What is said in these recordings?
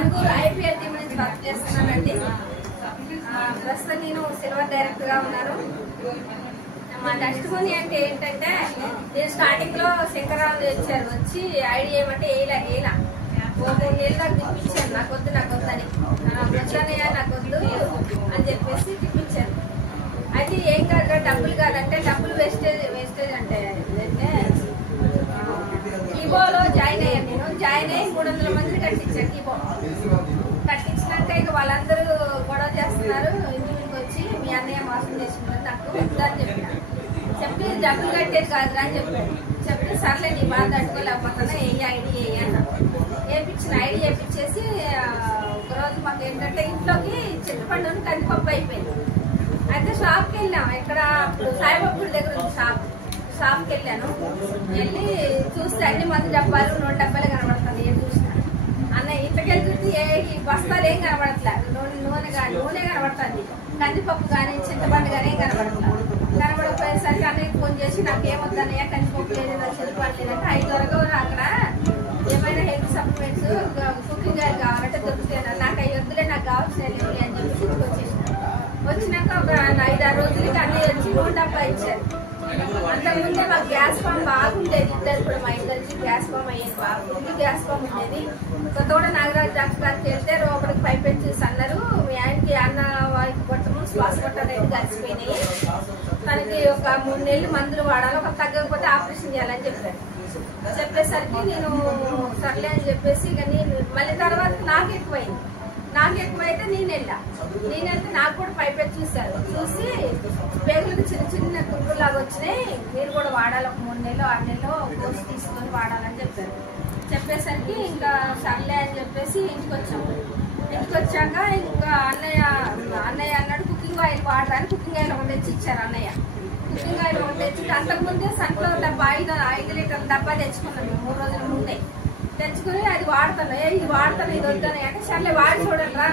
Manuguru IPL team నుంచి work చేస్తున్నానండి. ప్రస్తుతం నేను సిల్వర్ డైరెక్టర్ గా ఉన్నాను. మా టెస్టిమోనీ అంటే ఏంటంటే, నేను స్టార్టింగ్ లో శంకరరావు వచ్చారు. వచ్చి ఐడియా ఏమంటే ఏలా ఓ 3 నెలలు నాకు తిప్పించాను. నాకు వద్దు అని వచ్చానయ్యా నాకు వద్దు అని చెప్పేసి తిప్పించాను. అయితే ఏం కాదు, డబ్బులు కాదంటే డబ్బులు వేస్టేజ్ అంటే ఈబోలో జాయిన్ అయ్యాను. నేను జాయిన్ అయ్యి 300 మందిని కట్టించాను. ఈబో కట్టించినాక ఇక వాళ్ళందరూ గొడవ చేస్తున్నారు. ఇంటికి వచ్చి మీ అన్నయ్య మోసం చేసిందని నాకు వద్దని చెప్పి డబ్బులు కట్టేది కాదురా అని చెప్పాడు. చెప్తే సర్లే నీ బాధ తట్టుకోలేకపోతున్నా ఐడి అన్నా. వేయించిన ఐడి వేయించేసి ఒకరోజు మాకు ఏంటంటే ఇంట్లోకి చింతపండు కందిపప్పు అయిపోయింది. అయితే షాప్కి వెళ్ళాం. ఇక్కడ సాయిబాబా గుడి దగ్గర ఉంది షాప్కి వెళ్ళాను. వెళ్ళి చూస్తే అన్ని మంది డబ్బాలు 100 డబ్బాలు కనబడుతుంది. ఏం చూసినా అన్న ఇంతకెళ్ళి చూస్తే ఈ బస్తాలు ఏం కనబడట్లేదు. నూనె కనబడుతుంది. కందిపప్పు కానీ చింతపండు కానీ ఏం కనబడట్లేదు. కనబడకపోయేసరికి అన్నయ్య ఫోన్ చేసి నాకు ఏమొద్దన్నయ్య కందిపప్పు లేదు చింతపండు లేదంటే 5 వరకు అక్కడ ఏమైనా హెల్త్ సప్లిమెంట్స్ కుకింగ్ ఆయిల్ కావాలంటే దొరుకుతాయి. నాకు అవి వద్దులే, నాకు కావాల్సిన అని చెప్పి వచ్చేసిన. వచ్చినాక ఒక 5-6 రోజులకి అన్నయ్య వచ్చి 100 డబ్బా ఇచ్చారు. అంతకుముందే మాకు గ్యాస్ ఫామ్ బాగుండేది. ఇద్దరు కూడా మా ఇద్దరికి గ్యాస్ ఫామ్ అయ్యేది. బాగుంది గ్యాస్ ఫామ్ ఉండేది. కొత్తగూడ నాగరాజు డాక్టర్ గారికి వెళ్తే ఒకరికి పైపెట్టి చూసి అన్నారు, మీ ఆయనకి అన్న వారికి కొట్టము శ్వాస కొట్టాలని కలిసిపోయినాయి, తనకి ఒక 3 నెలలు మందులు వాడాలి, ఒక తగ్గకపోతే ఆపరేషన్ చేయాలని చెప్పారు. చెప్పేసరికి నేను సర్లే అని చెప్పేసి ఇక నేను మళ్ళీ తర్వాత నాకు ఎక్కువైతే నేనైతే నాకు కూడా పైపెట్టి చూశారు. చూసి పేగులకు చిన్న కుంటులాగా వచ్చినాయి, మీరు కూడా వాడాలి, ఒక 3 నెలలు 6 నెలలు కోర్సు తీసుకొని వాడాలని చెప్పారు. చెప్పేసరికి ఇంకా సర్లే అని చెప్పేసి ఇంటికి వచ్చాక ఇంకా అన్నయ్య అన్నాడు కుకింగ్ ఆయిల్ వాడరాని కుకింగ్ ఆయిల్ ఒకటి తెచ్చి ఇచ్చారు. అన్నయ్య కుకింగ్ ఆయిల్ ఒకటి తెచ్చి అంతకుముందే సన్ఫ్లవర్ డబ్బా 5 లీటర్ల డబ్బా తెచ్చుకున్నాను 3 రోజుల ముందే. తెచ్చుకుని అది వాడతాను, ఇది వద్దని అంటే సర్లే వాడి చూడరా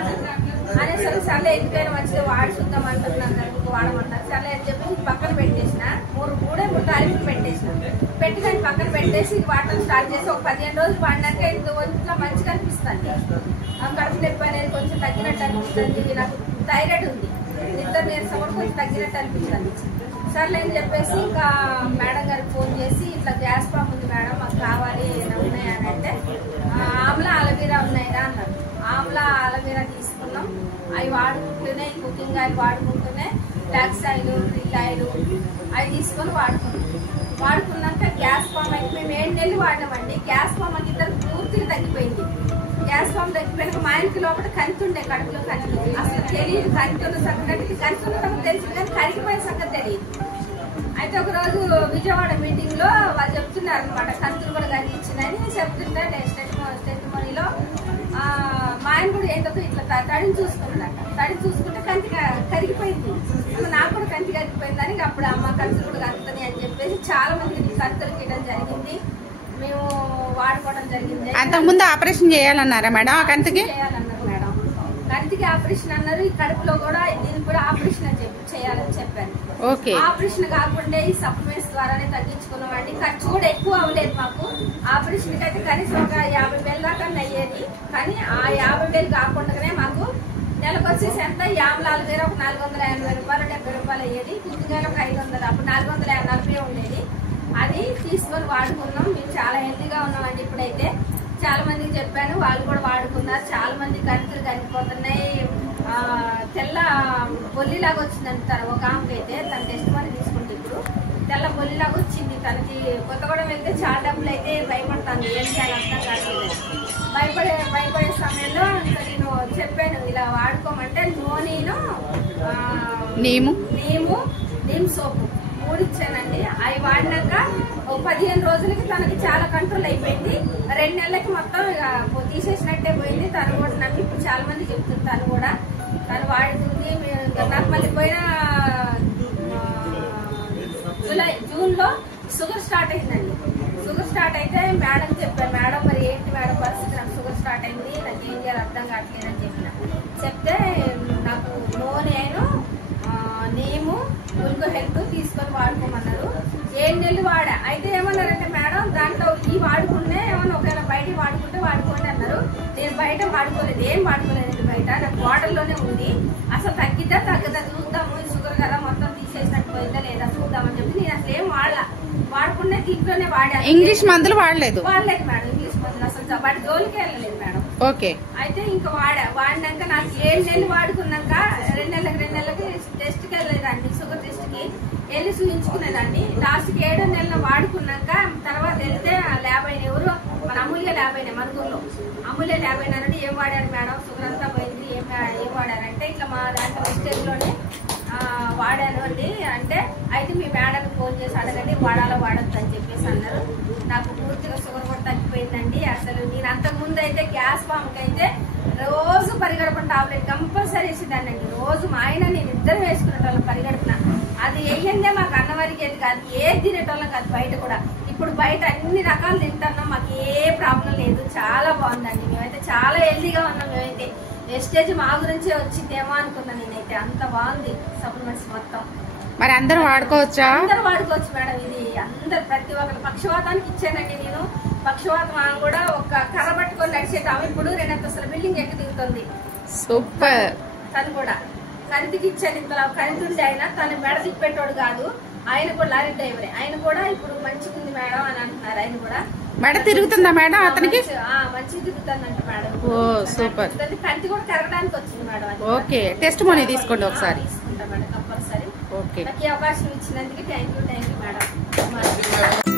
అనేసరికి సర్లే ఎందుకైనా మంచిగా వాడి చూద్దాం అంటున్నాను, వాడమన్నారు. సర్లే అని చెప్పి పక్కన పెట్టేసిన 3 తారీఖులు పెట్టి దాన్ని పక్కన పెట్టేసి ఇది వాడటం స్టార్ట్ చేసి ఒక 15 రోజులు వాడినాక ఇంత ఒంట్లో మంచిగా అనిపిస్తుంది. కడుపు నొప్పి అనేది కొంచెం తగ్గినట్టు అనిపిస్తుంది. నాకు థైరాయిడ్ ఉంది, నిద్ర నీరసం కూడా కొంచెం తగ్గినట్టు అనిపిస్తుంది. సర్లే అని చెప్పేసి ఇంకా మేడం గారికి ఫోన్ చేసి ఇట్లా గ్యాస్ ఫామ్ ఉంది మేడం, మాకు కావాలి ఉన్నాయా అని అంటే ఆమ్లా అలవీరా ఉన్నాయిరా అన్నారు. ఆమ్లా అలవీరా తీసుకున్నాం. అవి వాడుకుంటూనే కుకింగ్ ఆయిల్ వాడుకుంటూనే ఫ్లాక్స్ ఆయిల్ రిల్ ఆయిల్ అవి తీసుకొని వాడుకున్నాక గ్యాస్ ఫామ్ అయితే మేము 7 నెలలు వాడినామండి. గ్యాస్ ఫామ్ అంటే ఇద్దరు పూర్తిగా తగ్గిపోయింది. గ్యాస్ ఫామ్ తగ్గిపోయినాక మా ఇంటికి లోపల కంతుండే, కడుపులో కంటి అసలు తెలియదు. కంటున్న సంగతి కంటున్న తెలిసింది కానీ కరిగిపోయిన సంగతి తెలియదు. అయితే ఒక రోజు విజయవాడ మీటింగ్ లో వాళ్ళు చెప్తున్నారు అనమాట, కంతులు కూడా కరిగించిందని చెప్తుంటే టెస్టిమోనీలో మా ఆయన కూడా ఏంటో ఇట్లా తడిని చూసుకున్నాడట. తడిని చూసుకుంటే కంటి కరిగిపోయింది. నాకు కూడా కంటి కరిగిపోయిందని అప్పుడు అమ్మ కంతులు కూడా కలుగుతుంది అని చెప్పేసి చాలా మందికి కంతులు చేయడం జరిగింది. మేము వాడుకోవడం జరిగింది. అంతకుముందు ఆపరేషన్ చేయాలన్నారా మేడం? కంటికి చేయాలన్నారు మేడం, కంటికి ఆపరేషన్ అన్నారు. ఈ కడుపులో కూడా దీనికి కూడా ఆపరేషన్ అని చేయాలని చెప్పారు. ఆపరేషన్ కాకుండా ఈ సప్లిమెంట్స్ ద్వారానే తగ్గించుకున్నామండి. ఖర్చు కూడా ఎక్కువ అవ్వలేదు మాకు. ఆపరేషన్ కి అయితే కనీసం ఒక 50,000 దాకా అయ్యేది. కానీ ఆ 50,000 కాకుండానే మాకు నెలకు వచ్చేసి ఎంత 50 వేల ఒక 480 రూపాయలు 70 రూపాయలు అయ్యేది. కుకింగ్ ఒక 500, అప్పుడు 440 ఉండేది. అది తీసుకొని వాడుకున్నాం. మేము చాలా హెల్తీగా ఉన్నామండి. ఇప్పుడైతే చాలా మందికి చెప్పాను, వాళ్ళు కూడా వాడుకున్నారు. చాలా మంది కంతులు కనిపోతున్నాయి. తెల్ల బొల్లిలాగా వచ్చింది అంటారు ఒక ఆమెకి. అయితే తన టెస్టిమోనీ తీసుకుంటే ఇప్పుడు తెల్ల బొల్లిలాగా వచ్చింది. తనకి కొత్తగూడెం వెళ్తే చాలా డబ్బులు అయితే భయపడతాను, ఏం చేయాలి అర్థం కాలేదు. భయపడే సమయంలో ఇంకా నేను చెప్పాను ఇలా వాడుకోమంటే నీమ్ సోపు 3 ఇచ్చానండి. అవి వాడినాక 15 రోజులకి తనకి చాలా కంట్రోల్ అయిపోయింది. 2 నెలలకి మొత్తం తీసేసినట్టే పోయింది. తను కూడా నమ్మి ఇప్పుడు చాలా మంది చెప్తుంది తను వాడుతుంది. నాకు మళ్ళీ పోయిన జూన్ లో షుగర్ స్టార్ట్ అయిందండి. షుగర్ స్టార్ట్ అయితే మేడం చెప్పారు, మేడం మరి ఏంటి మేడం పరిస్థితి, నాకు షుగర్ స్టార్ట్ అయింది, నాకు ఏం చేయాలి అర్థం కావట్లేదు అని చెప్తే నాకు నీము గుల్కో హెల్ప్ తీసుకొని వాడుకోమన్నారు. 7 నెలలు వాడా. అయితే ఏమన్నారంటే మేడం దాంట్లో ఈ వాడుకుంటే ఏమన్నా ఒకవేళ బయట వాడుకుంటే వాడుకోండి అన్నారు. నేను బయట వాడుకోలేదు, ఏం వాడుకోలేదండి బయట. నాకు బాటిల్లోనే ఉంది. అసలు తగ్గిద్దా తగ్గదా చూద్దాము, షుగర్ కదా మొత్తం తీసేసినట్టు పోయిందా లేదా చూద్దామని చెప్పి నేను అసలు ఏం వాడకుండా ఇంట్లోనే వాడాను. ఇంగ్లీష్ మందులు వాడలేదు మేడం. ఇంగ్లీష్ మందులు అసలు వాటి జోలికి వెళ్ళలేదు మేడం. ఓకే. అయితే ఇంకా వాడినాక నాకు 7 నెలలు వాడుకున్నాక 2 నెలలకి టెస్ట్కి వెళ్ళలేదండి, షుగర్ టెస్ట్ కి వెళ్ళి చూపించుకునేదాన్ని. లాస్ట్ కి 7వ నెలలో వాడుకున్నాక తర్వాత వెళ్తే ల్యాబ్ అయిన ఎవరు మన అమూల్య ల్యాబ్ అయినా మరుగుల్లో అమూల్య ల్యాబ్ అయినారంటే ఏం వాడారు మేడం, షుగర్ అంతా పోయింది, ఏం వాడారంటే ఇట్లా మా దాంట్లో వెస్టేజ్ లోనే వాడాను అండి. అంటే అయితే మీ మేడానికి ఫోన్ చేసి అడగండి వాడాలో వాడద్దు అని చెప్పేసి అన్నారు. నాకు పూర్తిగా షుగర్ కూడా తగ్గిపోయిందండి. అసలు నేను అంతకు ముందు అయితే గ్యాస్ ఫామ్ కి అయితే రోజు పరిగడపన టాబ్లెట్ కంపల్సరీ వేసేదాన్ని అండి. రోజు మా ఆయన నేను ఇద్దరు వేసుకునేటోళ్ళం పరిగడుపున. అది వేయందే మాకు అన్నవరికి కాదు, ఏది తినేటోళ్ళం కాదు బయట కూడా. ఇప్పుడు బయట అన్ని రకాలు తింటున్నాం, మాకు ఏ ప్రాబ్లం లేదు, చాలా బాగుందండి. మేమైతే చాలా హెల్దీగా ఉన్నాం. మేమైతే వెస్టేజ్ మా గురించే వచ్చిందేమో అనుకున్నాను నేనైతే, అంత బాగుంది సప్లిమెంట్స్ మొత్తం. మరి అందరూ వాడుకోవచ్చా? అందరు వాడుకోవచ్చు మేడం. ఇది అందరు ప్రతి ఒక్కరు పక్షవాతానికి ఇచ్చానండి నేను. పక్షవాతం కూడా ఒక కర్ర పట్టుకొని నడిచేటాము. ఇప్పుడు 2 అంతస్తుల బిల్డింగ్ ఎక్కి దిగుతుంది. సూపర్. తను కూడా కంటికి ఇచ్చాను. ఇంతలో కంటుండే ఆయన, తను మెడ తిప్పెట్టోడు కాదు. ఆయన కూడా లారీ డ్రైవరే. ఆయన కూడా ఇప్పుడు మంచిగా ఉంది మేడం అని అంటున్నారు. ఆయన కూడా మెడ తిరుగుతుందా మేడం అతనికి? మంచిగా తిరుగుతుందంట మేడం. ఓ సూపర్. కంటి కూడా కరగడానికి వచ్చింది మేడం. ఓకే, టెస్ట్ మనీ తీసుకోండి ఒకసారి. తీసుకుంటా మేడం కంపల్సరీ. ఓకే. నాకు ఈ అవకాశం ఇచ్చినందుకు థ్యాంక్ యూ మేడం.